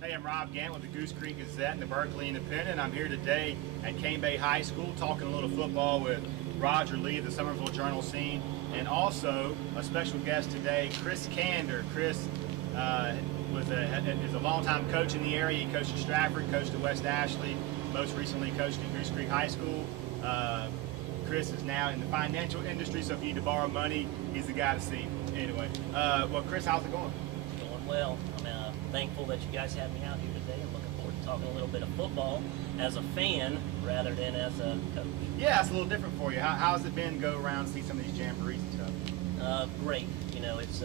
Hey, I'm Rob Gant with the Goose Creek Gazette and the Berkeley Independent. I'm here today at Cane Bay High School talking a little football with Roger Lee of the Somerville Journal Scene, and also a special guest today, Chris Kander. Chris is a longtime coach in the area. He coached at Stratford, coached at West Ashley, most recently coached at Goose Creek High School. Chris is now in the financial industry, so if you need to borrow money, he's the guy to see. Anyway, well, Chris, how's it going? Going well. I'm thankful that you guys have me out here today. I'm looking forward to talking a little bit of football as a fan rather than as a coach. Yeah, it's a little different for you. How's it been to go around and see some of these jamborees and stuff? Great. You know, it's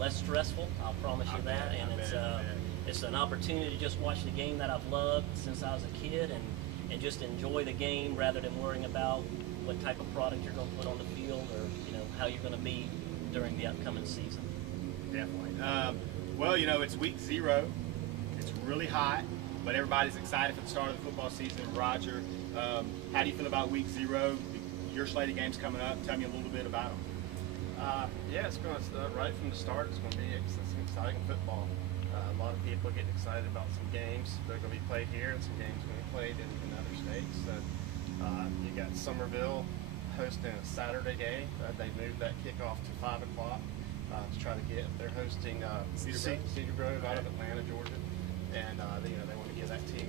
less stressful, I'll promise you that, and it's an opportunity to just watch the game that I've loved since I was a kid and just enjoy the game rather than worrying about what type of product you're going to put on the field or, you know, how you're going to be during the upcoming season. Definitely. Well, you know, it's week 0. It's really hot, but everybody's excited for the start of the football season. Roger, how do you feel about week 0? Your slate of games coming up. Tell me a little bit about them. Yeah, it's going to right from the start. It's going to be some exciting football. A lot of people are getting excited about some games that are going to be played here and some games going to be played in other states. So you got Somerville hosting a Saturday game. They moved that kickoff to 5 o'clock to try to get. They're hosting Cedar Grove out of Atlanta, Georgia, and you know, they want to give that team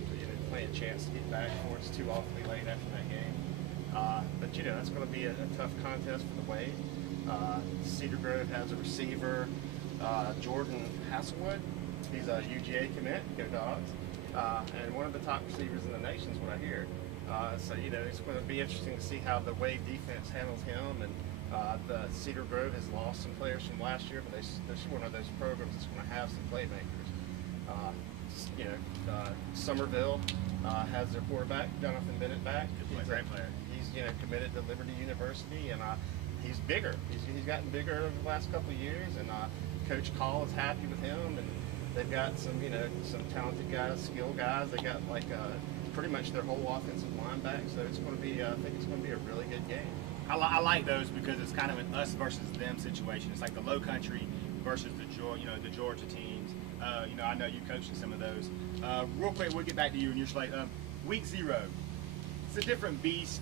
play a chance to get back before it's too awfully late after that game. But you know, that's going to be a tough contest for the Wade. Cedar Grove has a receiver, Jordan Hasselwood. He's a UGA commit, go Dogs, and one of the top receivers in the nation is what I hear. So you know, it's going to be interesting to see how the Wade defense handles him. And the Cedar Grove has lost some players from last year, but they're one of those programs that's going to have some playmakers. You know, Somerville has their quarterback, Jonathan Bennett, back. He's a great player. He's committed to Liberty University, and he's bigger. He's gotten bigger over the last couple of years, and Coach Call is happy with him, and they've got some some talented guys, skilled guys. They got like pretty much their whole offensive line back, so it's going to be I think it's going to be a really good game. I like those because it's kind of an us versus them situation. It's like the Low Country versus the Georgia teams. You know, I know you coached in some of those. Real quick, we'll get back to you and your slate. Week 0, it's a different beast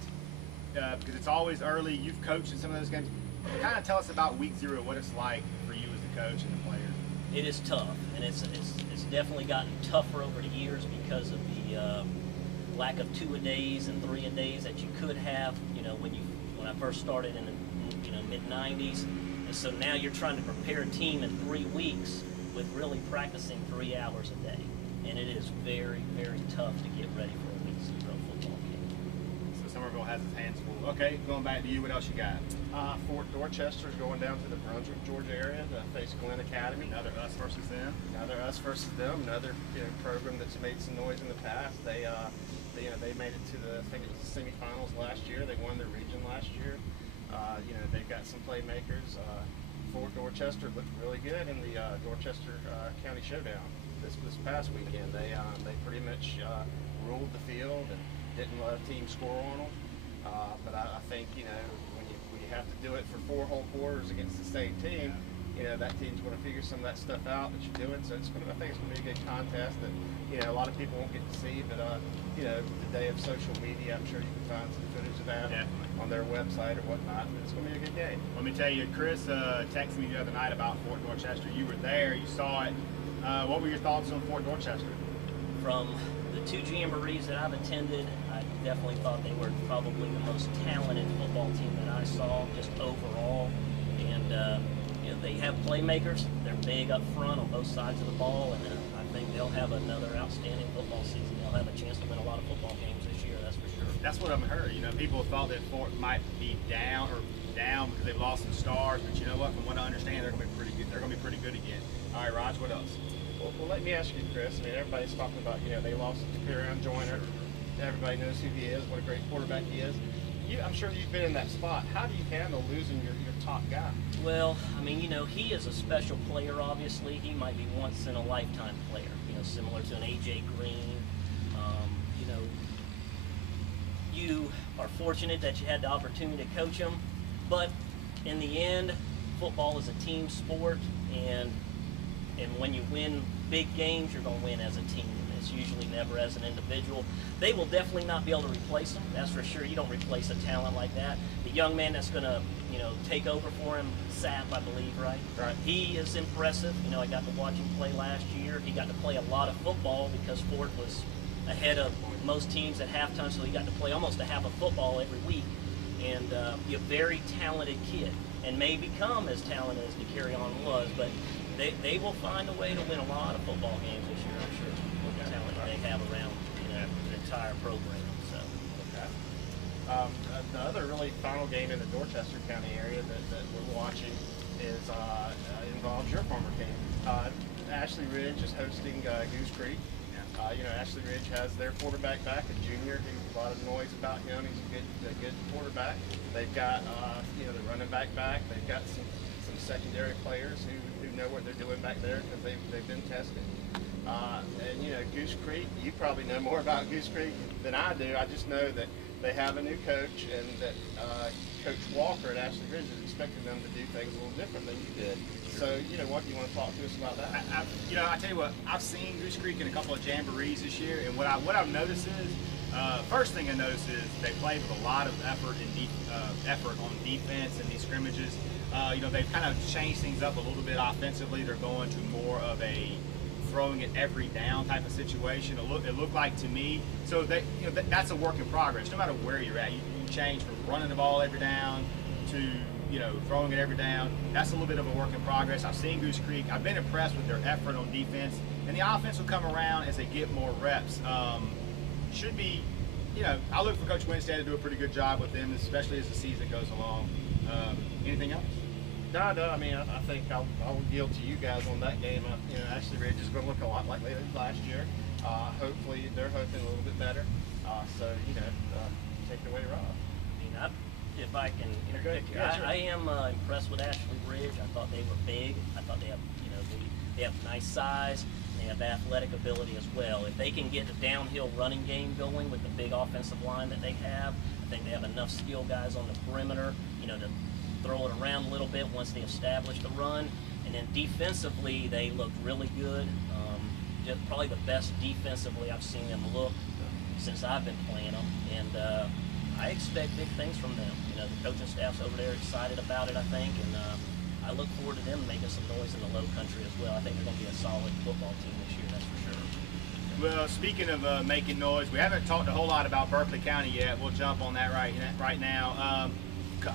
because it's always early. You've coached in some of those games. Kind of tell us about week 0, what it's like for you as the coach and the player. It is tough, and it's definitely gotten tougher over the years because of the lack of 2-a-days and 3-a-days that you could have. You know, when I first started in the mid-90s, and so now you're trying to prepare a team in 3 weeks with really practicing 3 hours a day, and it is very, very tough to get ready for a week 0 football game. So Somerville has its hands full. Okay, going back to you, what else you got? Fort Dorchester is going down to the Brunswick, Georgia area to face Glenn Academy. Another us versus them. Another us versus them. Another program that's made some noise in the past. They made it to the, I think it was the semifinals last year. They won their region last year. You know, they've got some playmakers. Fort Dorchester looked really good in the Dorchester County Showdown this past weekend. They pretty much ruled the field and didn't let a team score on them. But I think, you know, when you have to do it for 4 whole quarters against the same team, you know, that team's going to figure some of that stuff out that you're doing. So I think it's going to be a good contest that, you know, a lot of people won't get to see. But you know, the day of social media, I'm sure you can find some footage of that on their website or whatnot. But it's going to be a good game. Let me tell you, Chris texted me the other night about Fort Dorchester. You were there, you saw it. What were your thoughts on Fort Dorchester? From the 2 jamborees that I've attended, I definitely thought they were probably the most talented football team that I saw, just overall. And you know, they have playmakers. They're big up front on both sides of the ball, and I think they'll have another outstanding football season. They'll have a chance to win a lot of football games this year, that's for sure. That's what I've heard. You know, people thought that Fort might be down because they've lost some stars, but you know what? From what I understand, they're going to be pretty good. They're going to be pretty good again. All right, Raj, what else? Well, let me ask you, Chris. I mean, everybody's talking about, you know, they lost to Perion Joyner. Everybody knows who he is, what a great quarterback he is. I'm sure you've been in that spot. How do you handle losing your top guy? Well, I mean, you know, he is a special player, obviously. He might be once-in-a-lifetime player, you know, similar to an A.J. Green. You know, you are fortunate that you had the opportunity to coach him, but in the end, football is a team sport, and And when you win big games, you're going to win as a team. It's usually never as an individual. They will definitely not be able to replace him. That's for sure. You don't replace a talent like that. The young man that's going to, take over for him, Sapp, I believe, right? Right. He is impressive. I got to watch him play last year. He got to play a lot of football because Fort was ahead of most teams at halftime, so he got to play almost a half of football every week. And a very talented kid, and may become as talented as DeCarrion was, but they will find a way to win a lot of football games this year, I'm sure, with the talent they have around the entire program. So. Okay. The other really final game in the Dorchester County area that we're watching is involves your former team. Ashley Ridge is hosting Goose Creek. Ashley Ridge has their quarterback back, a junior. A lot of noise about him. He's a good quarterback. They've got the running back back. They've got some secondary players who know what they're doing back there because they've been tested. And Goose Creek, you probably know more about Goose Creek than I do. I just know that they have a new coach, and that Coach Walker at Ashley Ridge is expecting them to do things a little different than you did. So, what do you want to talk to us about that? I tell you what, I've seen Goose Creek in a couple of jamborees this year, and what I've noticed is, first thing I noticed is they played with a lot of effort on defense in these scrimmages. They've kind of changed things up a little bit offensively. They're going to more of a throwing it every down type of situation. It looked like to me. So that's a work in progress. No matter where you're at, you change from running the ball every down to throwing it every down. That's a little bit of a work in progress. I've seen Goose Creek. I've been impressed with their effort on defense, and the offense will come around as they get more reps. Should be, I look for Coach Winstead to do a pretty good job with them, especially as the season goes along. Anything else? No. I mean, I think I'll yield to you guys on that game. Ashley Ridge is going to look a lot like they did last year. Hopefully, they're hoping a little bit better. Take it away, Rob. If I can interject here, Yeah, sure. I am impressed with Ashley Ridge. I thought they were big. I thought they have, they have nice size. They have athletic ability as well. If they can get a downhill running game going with the big offensive line that they have, I think they have enough skill guys on the perimeter, to throw it around a little bit once they establish the run. And then defensively, they look really good. Just probably the best defensively I've seen them look since I've been playing them. And I expect big things from them. The coaching staff's over there excited about it, I think, and I look forward to them making some noise in the low country as well. I think they're going to be a solid football team this year, that's for sure. Well, speaking of making noise, we haven't talked a whole lot about Berkeley County yet. We'll jump on that right now.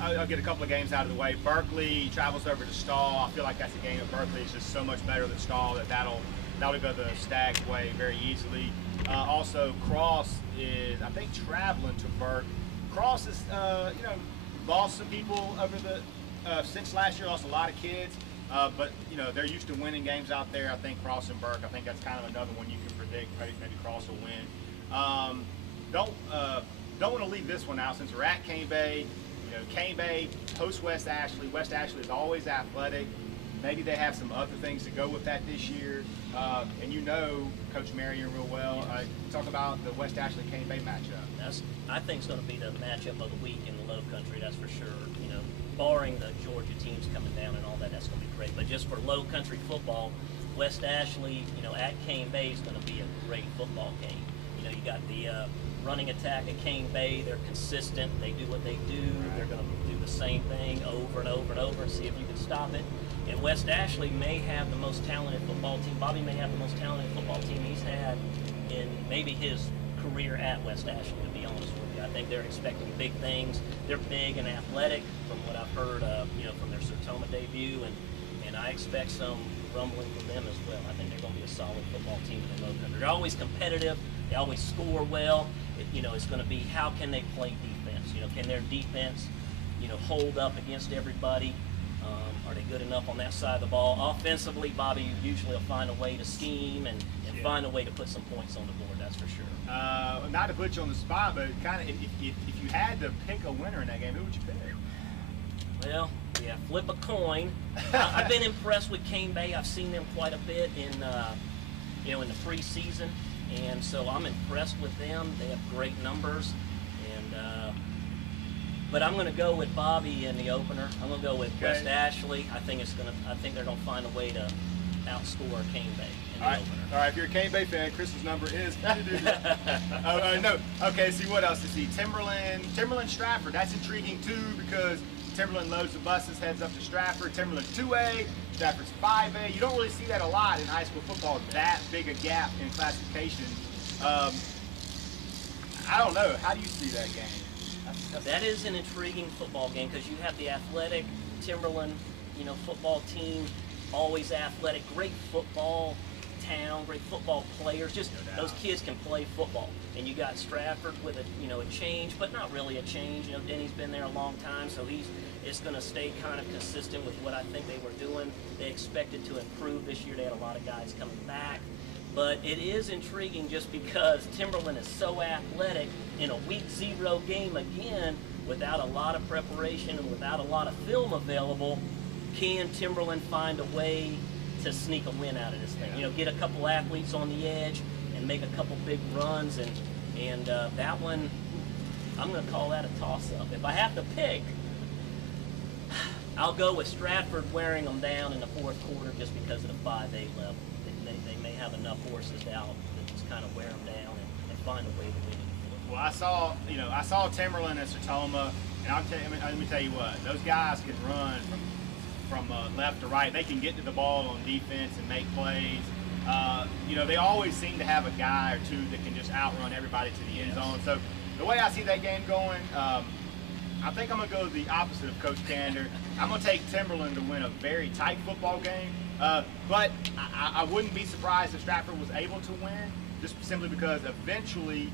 I'll get a couple of games out of the way. Berkeley travels over to Stahl. I feel like that's a game at Berkeley. It's just so much better than Stahl that'll go the Stag way very easily. Also, Cross is, I think, traveling to Burke. Cross is, lost some people over since last year, lost a lot of kids, but they're used to winning games out there. I think Cross and Burke, I think that's kind of another one you can predict. Maybe Cross will win. Don't want to leave this one out since we're at Cane Bay. Cane Bay hosts West Ashley. West Ashley is always athletic. Maybe they have some other things to go with that this year. And Coach Marion real well. Talk about the West Ashley Cane Bay matchup. I think it's going to be the matchup of the week in the low country, that's for sure. Barring the Georgia teams coming down and all that, that's going to be great. But just for low country football, West Ashley, at Cane Bay is going to be a great football game. You got the running attack at Cane Bay. They're consistent. They do what they do. Right. They're going to do the same thing over and over and over and see if you can stop it. And West Ashley may have the most talented football team. Bobby may have the most talented football team he's had in maybe his career at West Ashley, to be honest with you. I think they're expecting big things. They're big and athletic from what I've heard, from their Sertoma debut, and I expect some rumbling from them as well. I think they're going to be a solid football team in the low country. They're always competitive. They always score well. It's going to be how can they play defense? Can their defense, hold up against everybody? Are they good enough on that side of the ball? Offensively, Bobby usually will find a way to scheme and find a way to put some points on the board, that's for sure. Not to put you on the spot, but kind of if you had to pick a winner in that game, who would you pick? Well, flip a coin. I've been impressed with Cane Bay. I've seen them quite a bit in the preseason, and so I'm impressed with them. They have great numbers, and but I'm going to go with Bobby in the opener. I'm going to go with West Ashley. I think they're going to find a way to outscore Cane Bay in the All right. opener. All right. If you're a Cane Bay fan, Chris's number is. No. Okay. See what else to see. Timberland, Stratford. That's intriguing too because Timberland loads the buses, heads up to Stratford. Timberland 2A, Stratford's 5A. You don't really see that a lot in high school football. That big a gap in classification. I don't know. How do you see that game? That is an intriguing football game because you have the athletic Timberland, football team, always athletic, great football town, great football players. Just those kids can play football. And you got Stratford with a change, but not really a change. Denny's been there a long time, so it's going to stay kind of consistent with what I think they were doing. They expected to improve this year. They had a lot of guys coming back. But it is intriguing just because Timberland is so athletic in a week 0 game again, without a lot of preparation and without a lot of film available. Can Timberland find a way to sneak a win out of this thing? Get a couple athletes on the edge and make a couple big runs, and that one, I'm going to call that a toss-up. If I have to pick, I'll go with Stratford wearing them down in the fourth quarter just because of the 5A level. They may have enough horses out that just kind of wear them down and find a way to win in the fourth. Well, I saw Timberland and Sertoma, and let me tell you what, those guys can run from left to right. They can get to the ball on defense and make plays. They always seem to have a guy or two that can just outrun everybody to the end zone. So the way I see that game going, I think I'm going to go the opposite of Coach Kander. I'm going to take Timberland to win a very tight football game. But I wouldn't be surprised if Stratford was able to win, just simply because eventually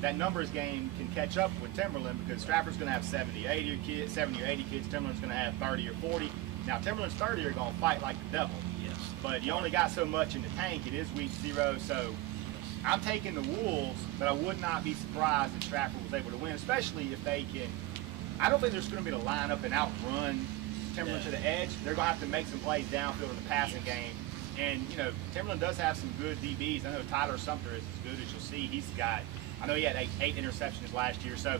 that numbers game can catch up with Timberland, because Stratford's going to have 70 or 80 kids. Timberland's going to have 30 or 40. Now, Timberland's 30 are going to fight like the devil. Yes. But you only got so much in the tank. It is week 0, so I'm taking the Wolves, but I would not be surprised if Stratford was able to win, especially if they can. I don't think there's going to be the lineup and outrun Timberland to the edge. They're going to have to make some plays downfield in the passing game. And, Timberland does have some good DBs. I know Tyler Sumter is as good as you'll see. I know he had 8 interceptions last year. So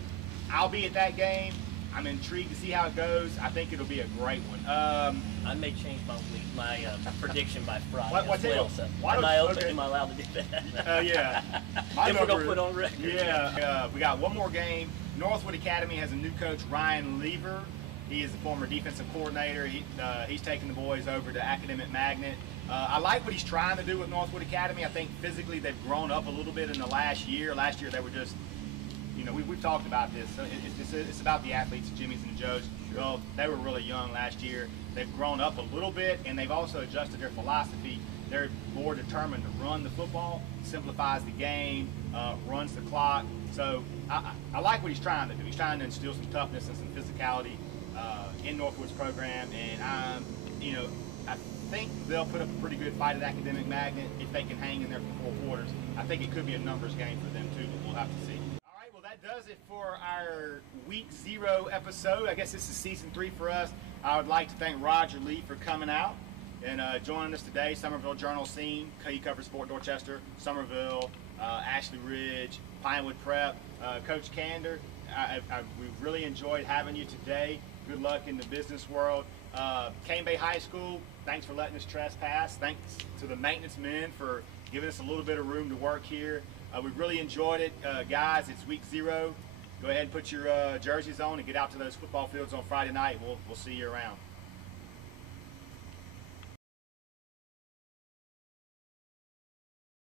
I'll be at that game. I'm intrigued to see how it goes. I think it'll be a great one. I may change my prediction by Friday. Am I allowed to do that? Yeah. If we're going to put on record. Yeah. We got one more game. Northwood Academy has a new coach, Ryan Lever. He is the former defensive coordinator. He's taking the boys over to Academic Magnet. I like what he's trying to do with Northwood Academy. I think physically they've grown up a little bit in the last year. Last year they were just, we've talked about this. It's about the athletes, the Jimmys and the Joes. Well, they were really young last year. They've grown up a little bit, and they've also adjusted their philosophy. They're more determined to run the football, simplifies the game, runs the clock. So I like what he's trying to do. He's trying to instill some toughness and some physicality in Northwood's program, and I think they'll put up a pretty good fight at Academic Magnet if they can hang in there for 4 quarters. I think it could be a numbers game for them too, but we'll have to see. All right, well that does it for our week 0 episode. I guess this is season 3 for us. I would like to thank Roger Lee for coming out and joining us today. Somerville Journal Scene, he covers Fort Dorchester, Somerville, Ashley Ridge, Pinewood Prep. Coach Kander, we've really enjoyed having you today. Good luck in the business world. Cane Bay High School, thanks for letting us trespass. Thanks to the maintenance men for giving us a little bit of room to work here. We've really enjoyed it. Guys, it's week 0. Go ahead and put your jerseys on and get out to those football fields on Friday night. We'll see you around.